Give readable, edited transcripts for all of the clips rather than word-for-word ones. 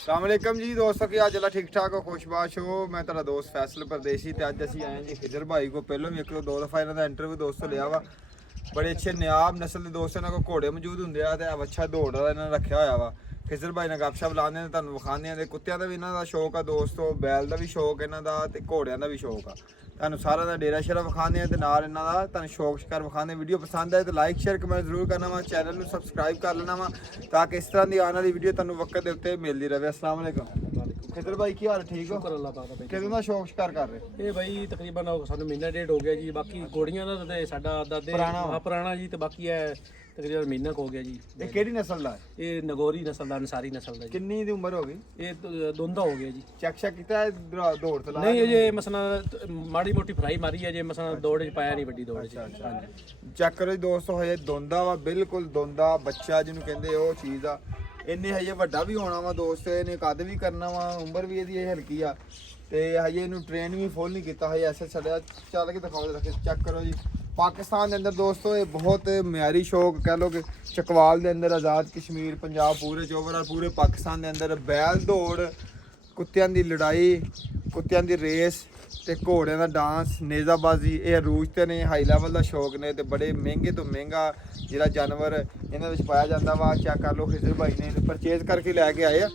अस्सलामुअलैकुम जी दोस्तों की हाल ठीक ठाक हो खुशबाश हो। मैं तेरा दोस्त फैसल परदेसी ते अज असीं आए जी खिजर भाई को पहलों भी एक दो दफ़ा इन्हों का इंटरव्यू दोस्तों लिया वा। बड़े अच्छे नायाब नस्ल के दोस्त इन्होंने को घोड़े मौजूद होंगे आ अच्छा दौड़ वाला इन्होंने रखा होया वा। खिजर भाई ने गपशप लाने तुहानूं विखाने कुत्तियां का भी इन्हों का शौक आ दोस्तों, बैल का भी शौक इन्हों का ते घोड़ियां का भी शौक आ। तुहानूं सारा दा डेरा शेरा विखाने ते नाल इन्हों का तुहानूं शौक शिकार विखाने। वीडियो पसंद आए तो लाइक शेयर कमेंट जरूर करना वा, चैनल में सबसक्राइब कर लेना वा ताकि इस तरह की आने वाली वीडियो तुहानूं वक्त के उत्ते मिलती रहे। अस्सलाम वालेकुम खिजर भाई की हाल ठीक हो? शुक्र अल्लाह पाक दा। किदों दा शौक शिकार कर रहे? ਇਹ ਬਾਈ ਤਕਰੀਬਨ ਸਾਨੂੰ ਮਹੀਨਾ ਡੇਢ ਹੋ ਗਿਆ ਜੀ। ਬਾਕੀ ਘੋੜੀਆਂ ਦਾ ਤੇ ਸਾਡਾ ਦਾਦੇ ਪੁਰਾਣਾ ਜੀ, ਤੇ ਬਾਕੀ ਹੈ ਤਕਰੀਬਨ ਮਹੀਨਾ ਕੁ ਹੋ ਗਿਆ ਜੀ। ਇਹ ਕਿਹੜੀ ਨਸਲ ਦਾ ਹੈ? ਇਹ ਨਗੋਰੀ ਨਸਲ ਦਾ, ਅਨਸਾਰੀ ਨਸਲ ਦਾ ਜੀ। ਕਿੰਨੀ ਦੀ ਉਮਰ ਹੋ ਗਈ? ਇਹ ਦੋਂਦਾ ਹੋ ਗਿਆ ਜੀ। ਚੈੱਕ ਸ਼ੈਕ ਕੀਤਾ ਹੈ? ਦੌੜ ਤੇ ਲਾ ਨਹੀਂ ਅਜੇ ਮਸਲਾ ਮਾੜੀ ਮੋਟੀ ਫਰਾਈ ਮਾਰੀ ਹੈ, ਜੇ ਮਸਲਾ ਦੌੜ ਚ ਪਾਇਆ ਨਹੀਂ ਵੱਡੀ ਦੌੜ ਚ। ਹਾਂਜੀ ਚੈੱਕ ਕਰੋ ਜੀ ਦੋਸਤੋ, ਹਜੇ ਦੋਂਦਾ ਵਾ, ਬਿਲਕੁਲ ਦੋਂਦਾ ਬੱਚਾ ਜਿਹਨੂੰ ਕਹਿੰਦੇ ਉਹ ਚੀਜ਼ ਆ। ਇਹਨੇ ਹਜੇ ਵੱਡਾ ਵੀ ਹੋਣਾ ਵਾ ਦੋਸਤ, ਇਹਨੇ ਕੱਦ ਵੀ ਕਰਨਾ ਵਾ, ਉਮਰ ਵੀ ਇਹਦੀ ਹਲਕੀ ਆ ਤੇ ਹਜੇ ਇਹਨੂੰ ਟ੍ਰੇਨ ਵੀ ਫੁੱਲ ਨਹੀਂ ਕੀਤਾ ਹਜੇ। ਐਸੇ ਛੱਡਿਆ ਚੱਲ ਕੇ ਦਿਖਾਓ ਰੱਖੇ। ਚੈੱਕ ਕਰੋ ਜੀ ਪਾਕਿਸਤਾਨ ਦੇ ਅੰਦਰ ਦੋਸਤੋ ਇਹ ਬਹੁਤ ਮਿਆਰੀ ਸ਼ੌਕ ਕਹਿ ਲੋ ਕਿ ਚਕਵਾਲ ਦੇ ਅੰਦਰ, ਆਜ਼ਾਦ ਕਸ਼ਮੀਰ, ਪੰਜਾਬ ਪੂਰੇ ਚ ਓਵਰਆਲ ਪੂਰੇ ਪਾਕਿਸਤਾਨ ਦੇ ਅੰਦਰ ਬੈਲ ਦੌੜ, ਕੁੱਤਿਆਂ ਦੀ ਲੜਾਈ, ਕੁੱਤਿਆਂ ਦੀ ਰੇਸ ਤੇ ਘੋੜਿਆਂ ਦਾ ਡਾਂਸ, ਨੇਜ਼ਾਬਾਜ਼ੀ ਇਹ ਅਰੂਜ ਤੇ ਨੇ, ਹਾਈ ਲੈਵਲ ਦਾ ਸ਼ੌਕ ਨੇ ਤੇ ਬੜੇ ਮਹਿੰਗੇ ਤੋਂ ਮਹਿੰਗਾ ਜਿਹੜਾ ਜਾਨਵਰ ਇਹਨਾਂ ਵਿੱਚ ਪਾਇਆ ਜਾਂਦਾ ਵਾ। ਚੈੱਕ ਕਰ ਲਓ ਖਿਜ਼ਰ ਭਾਈ ਨੇ ਪਰਚੇਜ਼ ਕਰਕੇ ਲੈ ਕੇ ਆਏ ਆ।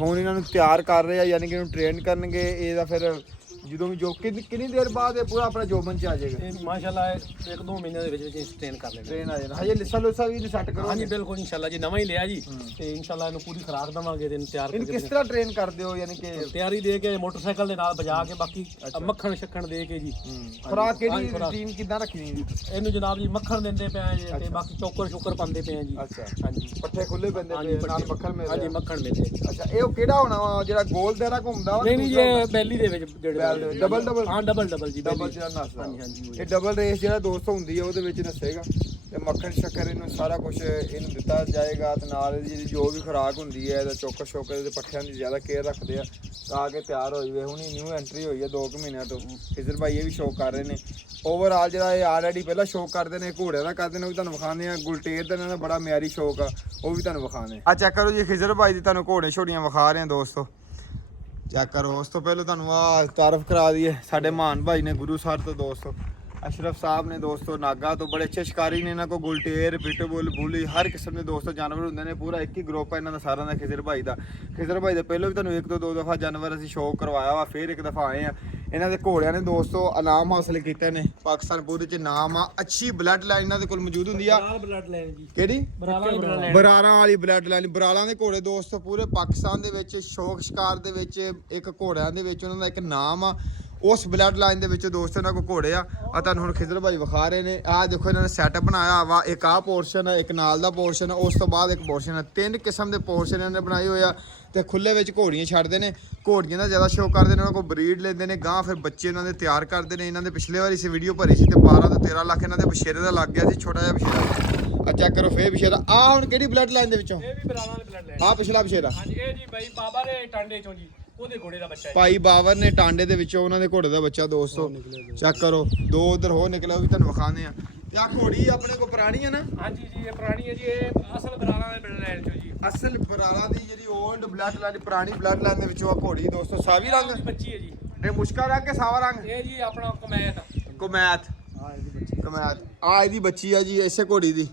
ਹੁਣ ਇਹਨਾਂ ਨੂੰ ਤਿਆਰ ਕਰ ਰਹੇ ਆ, ਯਾਨੀ ਕਿ ਇਹਨੂੰ ਟ੍ਰੇਨ ਕਰਨਗੇ। ਇਹਦਾ ਫਿਰ ਜਦੋਂ ਵੀ ਜੋ ਕਿੰਨੀ ਦੇਰ ਬਾਅਦ ਇਹ ਪੂਰਾ ਆਪਣਾ ਜੋਬਨ ਚ ਆ ਜਾਏਗਾ? ਇਹ ਮਾਸ਼ਾਅੱਲਾ 1-2 ਮਹੀਨਿਆਂ ਦੇ ਵਿੱਚ ਟ੍ਰੇਨ ਕਰ ਲੈਣਾ। ਟ੍ਰੇਨ ਆ ਜਾਣਾ। ਹਜੇ ਲਿਸਾ ਲੁਸਾ ਵੀ ਸੈੱਟ ਕਰੋ? ਹਾਂਜੀ ਬਿਲਕੁਲ ਇਨਸ਼ਾਅੱਲਾ ਜੀ, ਨਵਾਂ ਹੀ ਲਿਆ ਜੀ ਤੇ ਇਨਸ਼ਾਅੱਲਾ ਇਹਨੂੰ ਪੂਰੀ ਖੁਰਾਕ ਦਵਾਂਗੇ ਤੇ ਇਹਨੂੰ ਤਿਆਰ ਇਹਨੂੰ ਕਰਕੇ ਕਿਸ ਤਰ੍ਹਾਂ ਟ੍ਰੇਨ ਕਰਦੇ ਹੋ? ਯਾਨੀ ਕਿ ਤਿਆਰੀ ਦੇ ਕੇ ਮੋਟਰਸਾਈਕਲ ਦੇ ਨਾਲ ਵਜਾ ਕੇ, ਬਾਕੀ ਮੱਖਣ ਸ਼ੱਖਣ ਦੇ ਕੇ ਜੀ। ਖੁਰਾਕ ਕਿਹੜੀ ਰੂਟੀਨ ਕਿੱਦਾਂ ਰੱਖਣੀ ਜੀ? ਇਹਨੂੰ ਜਨਾਬ ਜੀ ਮੱਖਣ ਦਿੰਦੇ ਪਏ ਆ ਜੀ, ਤੇ ਬਾਕੀ ਚੋਕਰ ਸ਼ੁਕਰ ਪਾਉਂਦੇ ਪਏ ਆ ਜੀ। ਅੱਛਾ ਹਾਂਜੀ ਪੱਠੇ ਖੁੱਲੇ ਪੈਂਦੇ ਪਏ ਨਾਲ ਮੱਖਣ ਮਿਲ ਹਾਂਜੀ ਮੱਖਣ ਮਿਲਦੇ। ਅੱਛਾ ਇਹ ਕਿਹੜਾ ਹੋਣਾ ਵਾ ਜਿਹੜਾ ਗੋਲ ਦਾਇਰਾ ਘੁੰਮਦਾ ਵਾ? ਨਹੀਂ ਇਹ ਬੈਲੀ ਦੇ ਵਿੱਚ ਜਿਹੜੇ ਡਬਲ ਹਾਂ ਡਬਲ ਜੀ ਡਬਲ ਜਿਹੜਾ ਨਸਦਾ। ਇਹ ਡਬਲ ਰੇਸ ਜਿਹੜਾ ਦੋਸਤੋ ਹੁੰਦੀ ਹੈ ਉਹਦੇ ਵਿੱਚ ਨਸੇਗਾ ਤੇ ਮੱਖਣ ਸ਼ੱਕਰ ਇਹਨੂੰ ਸਾਰਾ ਕੁਝ ਇਹਨੂੰ ਦਿੱਤਾ ਜਾਏਗਾ ਤੇ ਨਾਲ ਇਹਦੀ ਜੋ ਵੀ ਖੁਰਾਕ ਹੁੰਦੀ ਹੈ ਇਹਦਾ ਚੋਕਰ ਸ਼ੋਕਰ ਦੇ ਪੱਠਿਆਂ ਦੀ ਜ਼ਿਆਦਾ ਕੇਅਰ ਰੱਖਦੇ ਆ ਤਾਂ ਕਿ ਤਿਆਰ ਹੋ ਜਾਵੇ। ਹੁਣ ਨਿਊ ਐਂਟਰੀ ਹੋਈ ਹੈ 2 ਮਹੀਨਿਆਂ ਤੋਂ। ਖਿਜ਼ਰ ਭਾਈ ਇਹ ਵੀ ਸ਼ੌਕ ਕਰ ਰਹੇ ਨੇ। ਓਵਰਆਲ ਜਿਹੜਾ ਇਹ ਆਲਰੇਡੀ ਪਹਿਲਾਂ ਸ਼ੌਕ ਕਰਦੇ ਨੇ, ਘੋੜਿਆਂ ਦਾ ਕਰਦੇ ਨੇ, ਉਹ ਵੀ ਤੁਹਾਨੂੰ ਵਿਖਾਉਂਦੇ ਆ। ਗੁਲਟੇਰ ਦਾ ਇਹਨਾਂ ਦਾ ਬੜਾ ਮਿਆਰੀ ਸ਼ੌਕ ਆ, ਉਹ ਵੀ ਤੁਹਾਨੂੰ ਵਿਖਾਉਂਦੇ ਆ। ਚੈੱਕ ਕਰੋ ਜੀ ਖਿਜ਼ਰ ਭਾਈ ਦੀ ਤੁਹਾਨੂੰ ਘੋੜੇ ਛੋੜੀਆਂ ਵਿਖਾ ਰਹੇ ਆ ਦੋਸਤੋ। ਚੈੱਕ ਕਰੋ। ਉਸ ਤੋਂ ਪਹਿਲਾਂ ਤੁਹਾਨੂੰ ਆ ਤਾਰਫ ਕਰਾ ਦਈਏ ਸਾਡੇ ਮਾਨ ਭਾਈ ਨੇ ਗੁਰੂ ਸਾਹਿਬ ਤੋਂ ਦੋਸਤੋ, ਅਸ਼ਰਫ ਸਾਹਿਬ ਨੇ ਦੋਸਤੋ ਨਾਗਾ ਤੋਂ। ਬੜੇ ਅੱਛੇ ਸ਼ਿਕਾਰੀ ਨੇ ਇਹਨਾਂ ਕੋਲ, ਗੁਲਟੇਰ, ਪਿਟਬੁਲ, ਬੁਲੀ ਹਰ ਕਿਸਮ ਦੇ ਦੋਸਤੋ ਜਾਨਵਰ ਹੁੰਦੇ ਨੇ। ਪੂਰਾ ਇੱਕ ਹੀ ਗਰੁੱਪ ਹੈ ਇਹਨਾਂ ਦਾ ਸਾਰਿਆਂ ਦਾ ਖਿਜ਼ਰ ਭਾਈ ਦਾ। ਖਿਜ਼ਰ ਭਾਈ ਦੇ ਪਹਿਲਾਂ ਵੀ ਤੁਹਾਨੂੰ 1-2 ਦਫਾ ਜਾਨਵਰ ਅਸੀਂ ਸ਼ੌਕ ਕਰਵਾਇਆ ਵਾ, ਫਿਰ ਇੱਕ ਦਫਾ ਆਏ ਆ। ਇਹਨਾਂ ਦੇ ਘੋੜਿਆਂ ਨੇ ਦੋਸਤੋ ਇਨਾਮ ਹਾਸਲ ਕੀਤੇ ਨੇ ਪਾਕਿਸਤਾਨ ਪੂਰੇ ਚ। ਨਾਮ ਆ ਅੱਛੀ ਬਲੱਡ ਲਾਈਨ ਇਹਨਾਂ ਦੇ ਕੋਲ ਮੌਜੂਦ ਹੁੰਦੀ ਆ। ਬਲੱਡ ਲਾਈਨ ਜੀ ਕਿਹੜੀ? ਬਰਾਰਾਂ ਵਾਲੀ ਬਲੱਡ ਲਾਈਨ। ਬਰਾਲਾਂ ਦੇ ਘੋੜੇ ਦੋਸਤੋ ਪੂਰੇ ਪਾਕਿਸਤਾਨ ਦੇ ਵਿੱਚ ਸ਼ੌਕ ਸ਼ਿਕਾਰ ਦੇ ਵਿੱਚ ਇੱਕ ਘੋੜਿਆਂ ਦੇ ਵਿੱਚ ਉਹਨਾਂ ਦਾ ਇੱਕ ਨਾਮ ਆ। ਉਸ ਬਲੱਡ ਲਾਈਨ ਦੇ ਵਿੱਚ ਦੋਸਤੋ ਇਹਨਾਂ ਕੋਲ ਘੋੜੇ ਆ ਤੁਹਾਨੂੰ ਹੁਣ ਖਿਜ਼ਰ ਭਾਈ ਵਿਖਾ ਰਹੇ ਨੇ। ਆਹ ਦੇਖੋ ਇਹਨਾਂ ਨੇ ਸੈਟਅਪ ਬਣਾਇਆ ਵਾ। ਇੱਕ ਆਹ ਪੋਰਸ਼ਨ, ਇੱਕ ਨਾਲ ਦਾ ਪੋਰਸ਼ਨ, ਉਸ ਤੋਂ ਬਾਅਦ ਇੱਕ ਪੋਰਸ਼ਨ ਹੈ। 3 ਕਿਸਮ ਦੇ ਪੋਰਸ਼ਨ ਇਹਨਾਂ ਨੇ ਬਣਾਏ ਹੋਏ ਆ ਤੇ ਖੁੱਲੇ ਵਿੱਚ ਘੋੜੀਆਂ ਛੱਡਦੇ ਨੇ। ਘੋੜੀਆਂ ਦਾ ਜ਼ਿਆਦਾ ਸ਼ੌਕ ਕਰਦੇ ਨੇ, ਉਹਨਾਂ ਕੋਲ ਬਰੀਡ ਲੈਂਦੇ ਨੇ ਗਾਂ, ਫਿਰ ਬੱਚੇ ਇਹਨਾਂ ਦੇ ਤਿਆਰ ਕਰਦੇ ਨੇ। ਇਹਨਾਂ ਦੇ ਪਿਛਲੇ ਵਾਰੀ ਸੀ ਵੀਡੀਓ ਭਰੀ ਸੀ ਤੇ 12 ਤੋਂ 13 ਲੱਖ ਇਹਨਾਂ ਦੇ ਬਸ਼ੇਰੇ ਦਾ ਲੱਗ ਗਿਆ ਸੀ, ਛੋਟਾ ਜਿਹਾ ਬਸ਼ੇਰਾ। ਚੈੱਕ ਕਰੋ ਫੇਰ ਬਸ਼ੇਰਾ। ਆਹ ਹੁਣ ਕਿਹੜੀ ਬਲੱਡ ਲਾਈਨ ਦੇ ਵਿੱਚੋਂ? ਇਹ ਵੀ ਬਰਾਰਾਂ ਦੇ ਬਲੱਡ ਲਾਈਨ। ਆਹ ਪਿਛਲਾ ਬਸ਼ੇਰਾ? ਹਾਂਜੀ ਇਹ ਜੀ ਬਾਈ ਬਾਬਾ ਦੇ ਟਾਂਡੇ ਚੋਂ ਜੀ, ਉਹਦੇ ਘੋੜੇ ਦਾ ਬੱਚਾ ਹੈ। ਭਾਈ ਬਾਬਰ ਨੇ ਟਾਂਡੇ ਦੇ ਵਿੱਚੋਂ ਉਹਨਾਂ ਦੇ ਘੋੜੇ ਦਾ ਬੱਚਾ ਦੋਸਤੋ। ਚੈੱਕ ਕਰੋ 2 ਉਧਰ ਹੋ ਨਿਕਲਿਆ, ਉਹ ਵੀ ਤੁਹਾਨੂੰ ਵਿਖਾਉਂਦੇ ਆ। ਤੇ ਆਹ ਘੋੜੀ ਆਪਣੇ ਕੋਲ ਪੁਰਾਣੀ ਹੈ ਨਾ? ਹਾਂਜੀ ਜੀ ਇਹ ਪੁਰਾਣੀ ਹੈ ਜੀ, ਇਹ ਅਸਲ ਬਰਾਰਾਂ ਦੇ ਬਲੱਡ ਲਾਈਨ ਚੋਂ ਜੀ। ਅਸਲ ਬਰਾਲਾ ਦੀ ਜਿਹੜੀ ਓਲਡ ਬਲੱਡ ਲਾਈਨ, ਪੁਰਾਣੀ ਬਲੱਡ ਲਾਈਨ ਦੇ ਵਿੱਚੋਂ ਆ ਘੋੜੀ ਦੋਸਤੋ। ਸਾਵੀ ਰੰਗ ਦੀ ਬੱਚੀ ਹੈ ਜੀ। ਇਹ ਮੁਸ਼ਕਾ ਰੰਗ ਕੇ ਸਾਵਾ ਰੰਗ? ਇਹ ਜੀ ਆਪਣਾ ਕਮੈਤ। ਕਮੈਤ। ਹਾਂ ਇਹਦੀ ਬੱਚੀ। ਕਮੈਤ ਆ ਇਹਦੀ ਬੱਚੀ ਆ ਜੀ ਇਸੇ ਘੋੜੀ ਦੀ।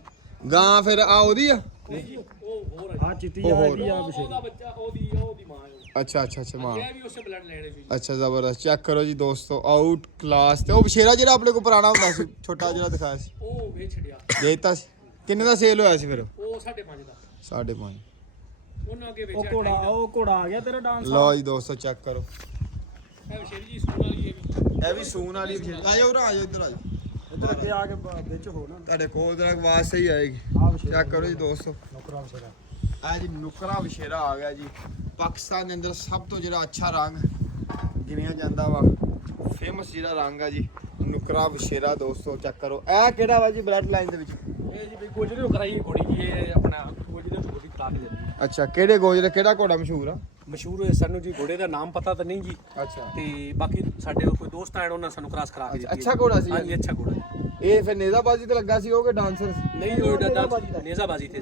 ਗਾਂ ਫਿਰ ਆ ਉਹਦੀ ਆ? ਨਹੀਂ ਜੀ ਉਹ ਹੋਰ ਹੈ। ਆ ਚਿੱਟੀ ਆ ਇਹਦੀ ਆ ਉਹਦਾ ਬੱਚਾ ਉਹਦੀ ਮਾਂ ਹੈ। ਅੱਛਾ ਮਾਂ। ਇਹ ਵੀ ਉਸੇ ਬਲੱਡ ਲਾਈਨ ਸੀ। ਅੱਛਾ ਜ਼ਬਰਦਸਤ। ਚੈੱਕ ਕਰੋ ਜੀ ਦੋਸਤੋ ਆਊਟ ਕਲਾਸ। ਤੇ ਉਹ ਬਸ਼ੇਰਾ ਜਿਹੜਾ ਆਪਣੇ ਕੋਲ ਪੁਰਾਣਾ ਹੁੰਦਾ ਸੀ ਛੋਟਾ ਜਿਹੜਾ ਦਿਖਾਇਆ ਸੀ, ਉਹ ਵੇਚ ਛੱਡਿਆ। ਦੇਤਾ ਸੀ? ਕਿੰਨੇ ਦਾ ਸੇਲ ਹੋਇਆ ਸੀ ਫਿਰ? ਉਹ 5.5 ਦਾ। 5.5। ਉਹਨਾਂ ਅੱਗੇ ਵੇਚਿਆ। ਉਹ ਘੋੜਾ ਆ ਗਿਆ ਤੇਰਾ ਡਾਂਸ। ਲਓ ਜੀ ਦੋਸਤੋ ਚੈੱਕ ਕਰੋ। ਇਹ ਵਿਸ਼ੇਰੀ ਜੀ ਸਕੂਲ ਵਾਲੀ ਇਹ ਵੀ ਸੂਨ ਵਾਲੀ ਬਸ਼ੇਰੀ। ਆਜੋ ਉਰਾ ਆਜੋ ਇੱਧਰ ਆਜੋ। ਇੱਧਰ ਅੱਗੇ ਆ ਕੇ ਵਿੱਚ ਹੋ ਨਾ। ਤੁਹਾਡੇ ਕੋਲ ਦਾ ਆਵਾਜ਼ ਸਹੀ ਆਏਗੀ। ਆ ਵਿਸ਼ੇਰਾ ਚੈੱਕ ਕਰੋ ਜੀ ਦੋਸਤੋ। ਨੌਕਰਾ ਵਿਸ਼ੇਰਾ। ਆ ਜੀ ਨੁਕਰਾ ਵਿਸ਼ੇਰਾ ਆ ਗਿਆ ਜੀ। ਪਾਕਿਸਤਾਨ ਦੇ ਅੰਦਰ ਸਭ ਤੋਂ ਜਿਹੜਾ ਅੱਛਾ ਰੰਗ ਗਿਣਿਆ ਜਾਂਦਾ ਵਾ, ਫੇਮਸ ਜਿਹੜਾ ਰੰਗ ਆ ਜੀ ਨੁਕਰਾ ਵਿਸ਼ੇਰਾ ਦੋਸਤੋ। ਚੈੱਕ ਕਰੋ ਇਹ ਕਿਹੜਾ ਵਾ ਜੀ ਬਲੱਡ ਲਾਈਨ ਦੇ ਵਿੱਚ? ਇਹ ਜੀ ਬਈ ਗੋਜਰੇ ਨੂੰ ਕਰਾਈ ਘੋੜੀ ਜੀ, ਇਹ ਆਪਣਾ ਗੋਜਰੇ ਨੂੰ ਘੋੜੀ ਤਾਕ ਜਾਂਦੀ ਹੈ। ਅੱਛਾ ਕਿਹੜੇ ਗੋਜਰੇ, ਕਿਹੜਾ ਘੋੜਾ ਮਸ਼ਹੂਰ ਆ? ਮਸ਼ਹੂਰ ਹੈ ਸਾਨੂੰ ਜੀ, ਘੋੜੇ ਦਾ ਨਾਮ ਪਤਾ ਤਾਂ ਨਹੀਂ ਜੀ। ਅੱਛਾ ਤੇ ਬਾਕੀ ਸਾਡੇ ਕੋਈ ਦੋਸਤ ਆਏ ਉਹਨਾਂ ਸਾਨੂੰ ਕਰਾਸ ਕਰਾ ਕੇ ਦਿੱਤੀ। ਅੱਛਾ ਘੋੜਾ ਸੀ? ਹਾਂਜੀ ਅੱਛਾ ਘੋੜਾ। ਇਹ ਫਿਰ ਨੇਜ਼ਾਬਾਜ਼ੀ ਤੇ ਲੱਗਾ ਸੀ ਉਹ ਕਿ ਡਾਂਸਰ ਨਹੀਂ ਉਹ ਨੇਜ਼ਾਬਾਜ਼ੀ ਤੇ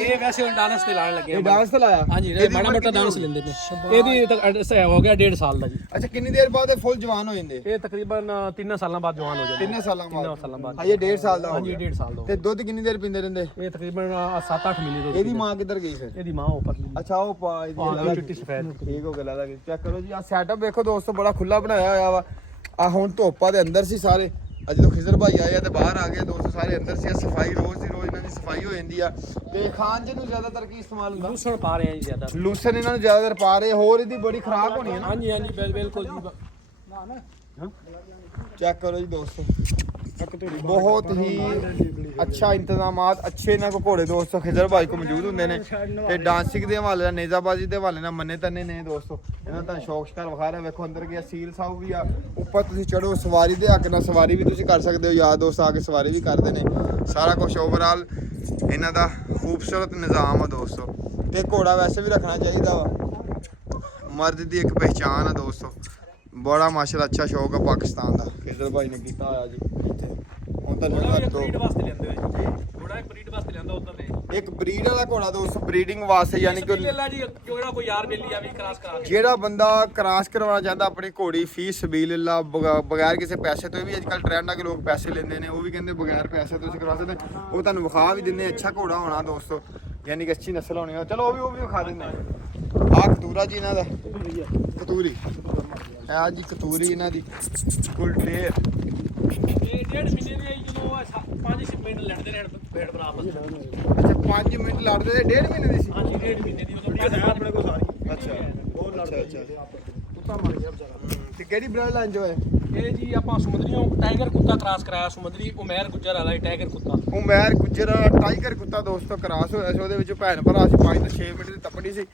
ਇਹ ਵੈਸੇ ਡਾਂਸ ਤੇ ਲਾਣ ਲੱਗੇ ਇਹ ਡਾਂਸ ਤੇ ਲਾਇਆ ਹਾਂਜੀ ਮਾੜਾ ਮੋਟਾ ਡਾਂਸ ਲੈਂਦੇ ਨੇ ਇਹਦੀ ਹੋ ਗਿਆ 1.5 ਸਾਲ ਦਾ ਜੀ ਅੱਛਾ ਕਿੰਨੀ ਦੇਰ ਬਾਅਦ ਇਹ ਫੁੱਲ ਜਵਾਨ ਹੋ ਜਾਂਦੇ ਇਹ ਤਕਰੀਬਨ 3 ਸਾਲਾਂ ਬਾਅਦ ਜਵਾਨ ਹੋ ਜਾਂਦੇ 3 ਸਾਲਾਂ ਬਾਅਦ 3 ਸਾਲਾਂ ਬਾਅਦ ਹਾਂ ਇਹ 1.5 ਸਾਲ ਦਾ ਹੋ ਹਾਂਜੀ ਗਿਆ 1.5 ਸਾਲ ਦਾ ਤੇ ਦੁੱਧ ਕਿੰਨੀ ਦੇਰ ਪੀਂਦੇ ਰਹਿੰਦੇ ਇਹ ਤਕਰੀਬਨ 7-8 ਮਹੀਨੇ ਦਾ ਇਹਦੀ ਮਾਂ ਕਿੱਧਰ ਗਈ ਫਿਰ ਇਹਦੀ ਮਾਂ ਉੱਪਰ ਅੱਛਾ ਉਹ ਪਾ ਇਹਦੀ ਚਿੱਟੀ ਸਫੈਦ ਠੀਕ ਹੋ ਗਿਆ ਲੱਗਦਾ ਕਿ ਚੈੱਕ ਕਰੋ ਜੀ ਆ ਸੈਟਅਪ ਵੇਖੋ ਦੋਸਤੋ ਬੜਾ ਖੁੱਲਾ ਬਣਾਇਆ ਹੋਇਆ ਵਾ ਆ ਹੁਣ ਧੋਪਾ ਦੇ ਅੰਦਰ ਸੀ ਸਾਰੇ ਅੱਜ ਜਦੋਂ ਖਿਜ਼ਰ ਭਾਈ ਆਏ ਆ ਤੇ ਬਾਹਰ ਆ ਗਏ ਦੋਸਤੋ ਸਾਰੇ ਅੰਦਰ ਸੀ ਸਫਾਈ ਰੋਜ਼ ਦੀ ਰੋਜ਼ ਇਹਨਾਂ ਦੀ ਸਫਾਈ ਹੋ ਜਾਂਦੀ ਆ ਤੇ ਖਾਣ ਚ ਨੂੰ ਜ਼ਿਆਦਾਤਰ ਕੀ ਇਸਤੇਮਾਲ ਹੁੰਦਾ ਲੂਸਣ ਪਾ ਰਹੇ ਆ ਜੀ ਜ਼ਿਆਦਾ ਲੂਸਨ ਇਹਨਾਂ ਨੂੰ ਜ਼ਿਆਦਾਤਰ ਪਾ ਰਹੇ ਹੋਰ ਇਹਦੀ ਬੜੀ ਖਰਾਕ ਹੋਣੀ ਹੈ ਨਾ ਹਾਂਜੀ ਹਾਂਜੀ ਬਿਲਕੁਲ ਜੀ ਚੈੱਕ ਕਰੋ ਜੀ ਦੋਸਤੋ ਬਹੁਤ ਹੀ ਅੱਛਾ ਇੰਤਜ਼ਾਮਾਤ ਅੱਛੇ ਇਹਨਾਂ ਕੋ ਘੋੜੇ ਦੋਸਤੋ ਖਿਜ਼ਰ ਭਾਈ ਕੋ ਮੌਜੂਦ ਹੁੰਦੇ ਨੇ ਤੇ ਡਾਂਸਿੰਗ ਦੇ ਹਵਾਲੇ ਨਾਲ ਨੇਜ਼ਾਬਾਜ਼ੀ ਦੇ ਹਵਾਲੇ ਨਾਲ ਮੰਨੇ ਤੰਨੇ ਨੇ ਦੋਸਤੋ ਇਹਨਾਂ ਤਾਂ ਸ਼ੌਕ ਸ਼ਿਕਾਰ ਵਿਖਾ ਰਿਹਾ ਵੇਖੋ ਅੰਦਰ ਗਿਆ ਸੀਲ ਸਾਊ ਵੀ ਆ ਉੱਪਰ ਤੁਸੀਂ ਚੜੋ ਸਵਾਰੀ ਦੇ ਹੱਕ ਨਾਲ ਸਵਾਰੀ ਵੀ ਤੁਸੀਂ ਕਰ ਸਕਦੇ ਹੋ ਯਾਰ ਦੋਸਤ ਆ ਕੇ ਸਵਾਰੀ ਵੀ ਕਰਦੇ ਨੇ ਸਾਰਾ ਕੁਝ ਓਵਰਆਲ ਇਹਨਾਂ ਦਾ ਖੂਬਸੂਰਤ ਨਿਜ਼ਾਮ ਆ ਦੋਸਤੋ ਤੇ ਘੋੜਾ ਵੈਸੇ ਵੀ ਰੱਖਣਾ ਚਾਹੀਦਾ ਵਾ ਮਰਦ ਦੀ ਇੱਕ ਪਹਿਚਾਨ ਆ ਦੋਸਤੋ ਬੜਾ ਮਾਸ਼ਾਅੱਲਾ ਅੱਛਾ ਸ਼ੌਕ ਆ ਪਾਕਿਸਤਾਨ ਦਾ ਖਿਜ਼ਰ ਭਾਈ ਨੇ ਕੀਤਾ ਹੋਇਆ ਜੀ ਇੱਥੇ ਹੁਣ ਤਾਂ ਬਰੀਡ ਵਾਸਤੇ ਲੈਂਦੇ ਹੋ ਜੀ ਘੋੜਾ ਇੱਕ ਬਰੀਡ ਵਾਸਤੇ ਲੈਂਦਾ ਉਧਰ ਨੇ ਇੱਕ ਬਰੀਡ ਵਾਲਾ ਘੋੜਾ ਦੋਸਤੋ ਬਰੀਡਿੰਗ ਵਾਸਤੇ ਯਾਨੀ ਕਿ ਲੈ ਜੀ ਜਿਹੜਾ ਕੋਈ ਯਾਰ ਬੇਲੀ ਆ ਵੀ ਕਰਾਸ ਕਰਾ ਕੇ ਜਿਹੜਾ ਬੰਦਾ ਕਰਾਸ ਕਰਵਾਉਣਾ ਚਾਹੁੰਦਾ ਆਪਣੀ ਘੋੜੀ ਫੀਸ ਸਬੀਲਿਲ੍ਲਾਹ ਬਗੈਰ ਕਿਸੇ ਪੈਸੇ ਤੋਂ ਵੀ ਅੱਜ ਕੱਲ ਟ੍ਰੈਂਡ ਆ ਕਿ ਲੋਕ ਪੈਸੇ ਲੈਂਦੇ ਨੇ ਉਹ ਵੀ ਕਹਿੰਦੇ ਬਗੈਰ ਪੈਸੇ ਤੋਂ ਤੁਸੀਂ ਕਰਵਾ ਸਕਦੇ ਉਹ ਤੁਹਾਨੂੰ ਵਿਖਾ ਵੀ ਦਿੰਦੇ ਅੱਛਾ ਘੋੜਾ ਹੋਣਾ ਦੋਸਤੋ ਯਾਨੀ ਕਿ ਅੱਛੀ ਨਸਲ ਹੋਣੀ ਚਲੋ ਉਹ ਵੀ ਵਿਖਾ ਦਿੰਦੇ ਆ ਕਤੂਰਾ ਜੀ ਇਹਨਾਂ ਦਾ ਕਤੂਰੀ ਆ ਜੀ ਕਤੂਰੀ ਇਹਨਾਂ ਦੀ ਕੁਲ ਢੇਰ ਇਹ 1.5 ਮਹੀਨੇ ਦੀ ਆਈ ਜਦੋਂ 5-6 ਮਿੰਟ ਲੜਦੇ ਰਹਿਣ ਬੇੜ ਬਰਾਬਰ ਅੱਛਾ 5 ਮਿੰਟ ਲੜਦੇ ਤੇ 1.5 ਮਹੀਨੇ ਦੀ ਸੀ ਹਾਂਜੀ 1.5 ਮਹੀਨੇ ਦੀ ਉਦੋਂ ਆਪਣੇ ਕੋਲ ਸਾਰੀ ਅੱਛਾ ਬਹੁਤ ਲੜਦੇ ਅੱਛਾ ਕੁੱਤਾ ਮਰ ਗਿਆ ਵਿਚਾਰਾ ਤੇ ਕਿਹੜੀ ਬ੍ਰਾਂਡ ਲਾਂਜ ਹੋਇਆ ਇਹ ਜੀ ਆਪਾਂ ਸਮੁੰਦਰੀਓਂ ਟਾਈਗਰ ਕੁੱਤਾ ਕਰਾਸ ਕਰਾਇਆ ਸਮੁੰਦਰੀ ਉਮੈਰ ਗੁੱਜਰ ਵਾਲਾ ਟਾਈਗਰ ਕੁੱਤਾ ਉਮੈਰ ਗੁੱਜਰ ਟਾਈਗਰ ਕੁੱਤਾ ਦੋਸਤੋ ਕਰਾਸ ਹੋਇਆ ਸੀ ਉਹਦੇ ਵਿੱਚ ਭੈਣ ਭਰਾ ਸੀ 5 ਤੋਂ 6 ਮਿੰਟ ਦੀ ਤੱਪੜੀ ਸੀ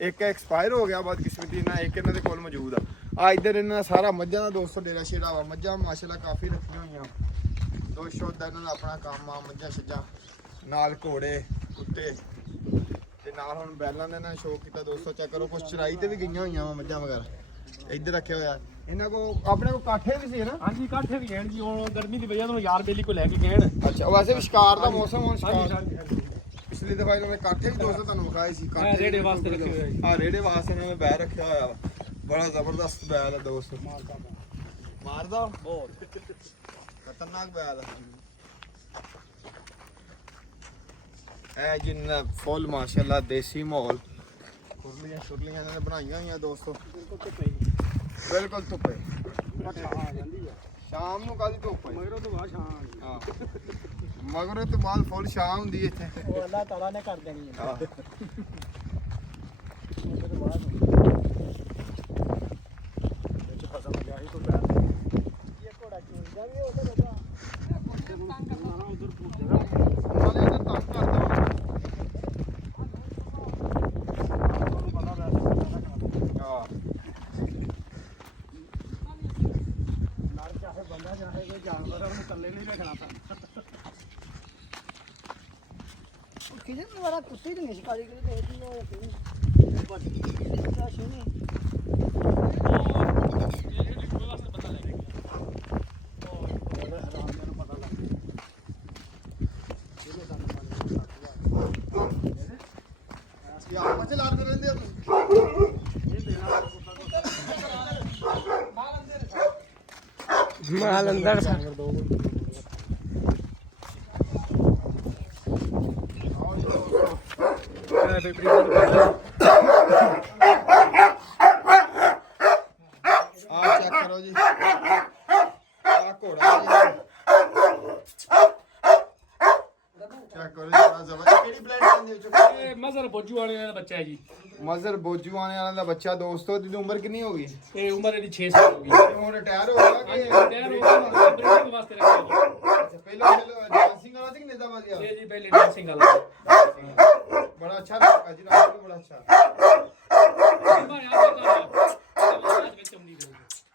ਇੱਕ ਐਕਸਪਾਇਰ ਹੋ ਗਿਆ ਬਾਅਦ ਕਿਸਮਤੀ ਨਾਲ ਇੱਕ ਇਹਨਾਂ ਦੇ ਕੋਲ ਮੌਜੂਦ ਆ ਇੱਧਰ ਇਹਨਾਂ ਦਾ ਸਾਰਾ ਮੱਝਾਂ ਦਾ ਦੋਸਤੋ ਡੇਰਾ ਸ਼ੇਰਾ ਵਾ ਮੱਝਾਂ ਮਾਸ਼ਾਅੱਲਾ ਕਾਫੀ ਰੱਖੀਆਂ ਹੋਈਆਂ ਦੋਸਤੋ ਦਾ ਇਹਨਾਂ ਦਾ ਆਪਣਾ ਕੰਮ ਆ ਮੱਝਾਂ ਛੱਜਾਂ ਨਾਲ ਘੋੜੇ ਕੁੱਤੇ ਤੇ ਨਾਲ ਹੁਣ ਬੈਲਾਂ ਦਾ ਇਹਨਾਂ ਨੇ ਸ਼ੌਕ ਕੀਤਾ ਦੋਸਤੋ ਚੈੱਕ ਕਰੋ ਕੁਛ ਚਰਾਈ ਤੇ ਵੀ ਗਈਆਂ ਹੋਈਆਂ ਵਾ ਮੱਝਾਂ ਵਗੈਰਾ ਇੱਧਰ ਰੱਖਿਆ ਹੋਇਆ ਇਹਨਾਂ ਕੋ ਆਪਣੇ ਕੋ ਕਾਠੇ ਵੀ ਸੀ ਨਾ ਹਾਂਜੀ ਕਾਠੇ ਵੀ ਹੈਣ ਜੀ ਹੁਣ ਗਰਮੀ ਦੀ ਵਜ੍ਹਾ ਤੋਂ ਯਾਰ ਬੇਲੀ ਕੋ ਲੈ ਕੇ ਗਏ ਅੱਛਾ ਵੈਸੇ ਵੀ ਸ਼ਿਕਾਰ ਦਾ ਮੌਸਮ ਹੁਣ ਸ਼ਿਕਾਰ ਹਾਂਜੀ ਪਿਛਲੀ ਦਫਾ ਇਹਨਾਂ ਨੇ ਕਾਠੇ ਵੀ ਦੋਸਤੋ ਤੁਹਾਨੂੰ ਵਿਖਾਏ ਸੀ ਕਾਠੇ ਰੇੜੇ ਵਾਸਤੇ ਰੱਖੇ ਹੋਏ ਜੀ ਆ ਰੇੜੇ ਵਾਸਤੇ ਇਹਨਾਂ ਨੇ ਬੈਲ ਰੱਖਿਆ ਹੋਇਆ ਵਾ ਬੜਾ ਜ਼ਬਰਦਸਤ ਬੈਲ ਹੈ ਦੋਸਤੋ ਮਾਰਦਾ ਬਹੁਤ ਖਤਰਨਾਕ ਬੈਲ ਹੈ ਇਹ ਜਿੰਨਾ ਫੁੱਲ ਮਾਸ਼ਾਅੱਲਾ ਦੇਸੀ ਮਾਹੌਲ ਕੁਰਲੀਆਂ ਸ਼ੁਰਲੀਆਂ ਇਹਨਾਂ ਨੇ ਬਣਾਈਆਂ ਹੋਈਆਂ ਦੋਸਤੋ ਬਿਲਕੁਲ ਧੁੱਪੇ ਸ਼ਾਮ ਨੂੰ ਕਾਦੀ ਧੁੱਪ ਹੈ ਮਗਰੋਂ ਤੋਂ ਬਾਅਦ ਸ਼ਾਮ ਹਾਂ ਮਗਰੋਂ ਤੋਂ ਬਾਅਦ ਫੁੱਲ ਸ਼ਾਮ ਹੁੰਦੀ ਇੱਥੇ ਉਹ ਅੱਲਾਹ ਤਾਲਾ ਨੇ ਕਰ ਦੇਣੀ ਹੈ ਹਾਂ ਉਹਦੇ ਤੋਂ ਬਾਅਦ ਵਿੱਚ ਫਸਲ ਲੱਗਿਆ ਸੀ ਕੋਈ ਪੈਰ ਇਹ ਘੋੜਾ ਚੁੰਦਾ ਵੀ ਉਹਦੇ ਬਾਬਾ ਨਾ ਉਧਰ ਪੁੱਛ ਜਰਾ ਨਾਲੇ ਇਹਦਾ ਤੰਗ ਕਰਦਾ ਤੁਹਾਨੂੰ ਪਤਾ ਵੈਸੇ ਹਾਂ ਨਾਲ ਚਾਹੇ ਬੰਦਾ ਚਾਹੇ ਕੋਈ ਜਾਨਵਰ ਉਹਨੂੰ ਇਕੱਲੇ ਨਹੀਂ ਰੱਖਣਾ ਪੈਂਦਾ ਕਿਹਦੇ ਦੁਆਰਾ ਕੁੱਤੇ ਦੀ ਨਿਸ਼ਕਾਰੀ ਕਰਦੇ ਹੋਤੀ ਉਹ ਬੜੀ ਕਾਸ਼ੀ ਨਹੀਂ ਯਾਰ ਮੱਝ ਲੜਦੇ ਰਹਿੰਦੇ ਆ ਤੁਸੀਂ ਮਾਲ ਅੰਦਰ ਆ ਚੈੱਕ ਕਰੋ ਜੀ ਆ ਘੋੜਾ ਜੀ ਚੈੱਕ ਕਰੋ ਜੀ ਬੜਾ ਜ਼ਬਰਦਸਤ ਕਿਹੜੀ ਬਲੈਂਡ ਦੇ ਵਿੱਚ ਇਹ ਮਜ਼ਰ ਬੋਜੂ ਵਾਲੇ ਦਾ ਬੱਚਾ ਹੈ ਜੀ ਮਜ਼ਰ ਬੋਜੂ ਆਣੇ ਵਾਲਾ ਦਾ ਬੱਚਾ ਦੋਸਤੋ ਦੀ ਉਮਰ ਕਿੰਨੀ ਹੋ ਗਈ ਇਹ ਉਮਰ ਇਹਦੀ 6 ਸਾਲ ਹੋ ਗਈ ਤੇ ਹੁਣ ਰਿਟਾਇਰ ਹੋ ਗਿਆ ਕਿ ਟਾਇਰ ਹੋ ਗਿਆ ਬਰੀਡਿੰਗ ਵਾਸਤੇ ਰੱਖਿਆ ਜੀ ਅੱਛਾ ਪਹਿਲਾਂ ਡਾਂਸਿੰਗ ਵਾਲਾ ਸੀ ਕਿ ਨੇਜ਼ਾਬਾਜ਼ੀ ਵਾਲਾ ਇਹ ਜੀ ਪਹਿਲੇ ਡਾਂਸਿੰਗ ਵਾਲਾ ਬੜਾ ਅੱਛਾ ਲੱਗਾ ਜੀ ਰਾਤ ਨੂੰ ਬੜਾ ਅੱਛਾ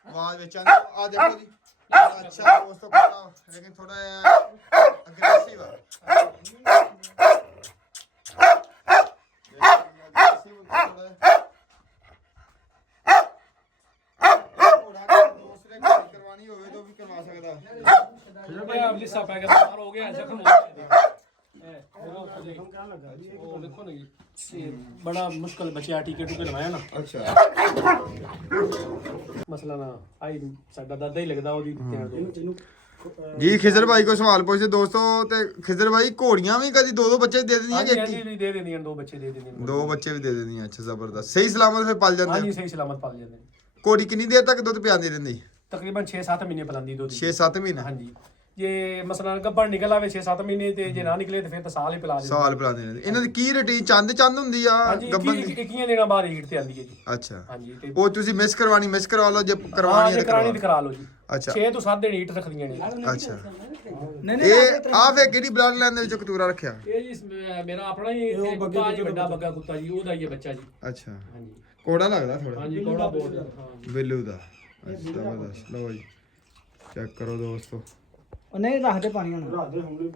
ਆਵਾਜ਼ ਵਿੱਚ ਆ ਦੇਖੋ ਜੀ ਬੜਾ ਅੱਛਾ ਦੋਸਤੋ ਕੁੱਤਾ ਲੇਕਿਨ ਥੋੜਾ ਅਗਰੈਸਿਵ ਆ ਦੂਸਰੇ ਘਰ ਕਰਵਾਣੀ ਹੋਵੇ ਤਾਂ ਵੀ ਕਰਵਾ ਸਕਦਾ ਇਹ ਲਿੱਸਾ ਪੈ ਗਿਆ ਬਾਹਰ ਹੋ ਗਿਆ ਜ਼ਖਮ ਹੋ ਗਿਆ ਉਹ ਦੇਖੋ ਨਾ ਜੀ ਇਹ ਬੜਾ ਮੁਸ਼ਕਲ ਬਚਿਆ ਟੀਕੇ ਟੂਕੇ ਲਵਾਇਆ ਨਾ ਅੱਛਾ ਮਸਲਾ ਨਾ ਆਈ ਸਾਡਾ ਦਾਦਾ ਹੀ ਲੱਗਦਾ ਉਹਦੀ ਜੀ ਖਿਜ਼ਰ ਭਾਈ ਕੋ ਸਵਾਲ ਪੁੱਛਦੇ ਦੋਸਤੋ ਤੇ ਖਿਜ਼ਰ ਭਾਈ ਘੋੜੀਆਂ ਵੀ ਕਦੀ ਦੋ ਬੱਚੇ ਦੇ ਦਿੰਦੀਆਂ ਕਿ ਹਾਂਜੀ ਨਹੀਂ ਦੇ ਦਿੰਦੀਆਂ ਦੋ ਬੱਚੇ ਦੇ ਦਿੰਦੀਆਂ ਦੋ ਬੱਚੇ ਵੀ ਦੇ ਦਿੰਦੀਆਂ ਅੱਛਾ ਜ਼ਬਰਦਸਤ ਸਹੀ ਸਲਾਮਤ ਫਿਰ ਪਲ ਜਾਂਦੇ ਹਾਂਜੀ ਸਹੀ ਸਲਾਮਤ ਪਾਲ ਜਾਂਦੇ ਨੇ ਘੋੜੀ ਕਿੰਨੀ ਦੇਰ ਤੱਕ ਦੁੱਧ ਪਿਆਉਂਦੀ ਰਹਿੰਦੀ ਤਕਰੀਬਨ 6-7 ਮਹੀਨੇ ਪਲਾਂਦੀ ਦੁੱਧ 6-7 ਮਹੀਨੇ ਹਾਂਜੀ ਜੇ ਮਸਲਾ ਗੱਭਣ ਨਿਕਲ ਆਵੇ 6-7 ਮਹੀਨੇ ਤੇ ਜੇ ਨਾ ਨਿਕਲੇ ਤੇ ਫਿਰ ਤਾਂ ਸਾਲ ਹੀ ਪਿਲਾ ਦਿੰਦੇ ਸਾਲ ਪਿਲਾਉਂਦੇ ਰਹਿੰਦੇ ਇਹਨਾਂ ਦੀ ਕੀ ਰੁਟੀਨ ਚੰਦ ਹੁੰਦੀ ਆ ਹਾਂਜੀ ਗੱਬਨ ਦੀ 21 ਦਿਨਾਂ ਬਾਅਦ ਹੀਟ ਤੇ ਆਉਂਦੀ ਹੈ ਜੀ ਅੱਛਾ ਹਾਂਜੀ ਤੇ ਉਹ ਤੁਸੀਂ ਮਿਸ ਕਰਵਾ ਲਓ ਜੇ ਕਰਵਾਣੀ ਹੈ ਜੇ ਤਾਂ ਕਰਾਣੀ ਤੇ ਕਰਾ ਲਓ ਜੀ ਅੱਛਾ 6 ਤੋਂ 7 ਦਿਨ ਹੀਟ ਰੱਖਦੀਆਂ ਨੇ ਅੱਛਾ ਇਹ ਆ ਫੇ ਕਿਹੜੀ ਬਲੱਡ ਲਾਈਨ ਦੇ ਵਿੱਚ ਕਤੂਰਾ ਰੱਖਿਆ ਇਹ ਜੀ ਮੇਰਾ ਆਪਣਾ ਹੀ ਇੱਥੇ ਕੁੱਤਾ ਜੀ ਵੱਡਾ ਬੱਗਾ ਕੁੱਤਾ ਜੀ ਉਹਦਾ ਹੀ ਹੈ ਬੱਚਾ ਜੀ ਅੱਛਾ ਹਾਂਜੀ ਕੋੜਾ ਲੱਗਦਾ ਥੋੜਾ ਹਾਂਜੀ ਕੋੜਾ ਬੋਲ ਹਾਂ ਬਿੱਲੂ ਦਾ ਅੱਛਾ ਜ਼ਬਰਦਸਤ ਲਓ ਜੀ ਚੈੱਕ ਕਰੋ ਦੋਸਤੋ ਨਹੀਂ ਰੱਖਦੇ ਪਾਣੀ ਹੁਣ ਰੱਖਦੇ ਹੁਣ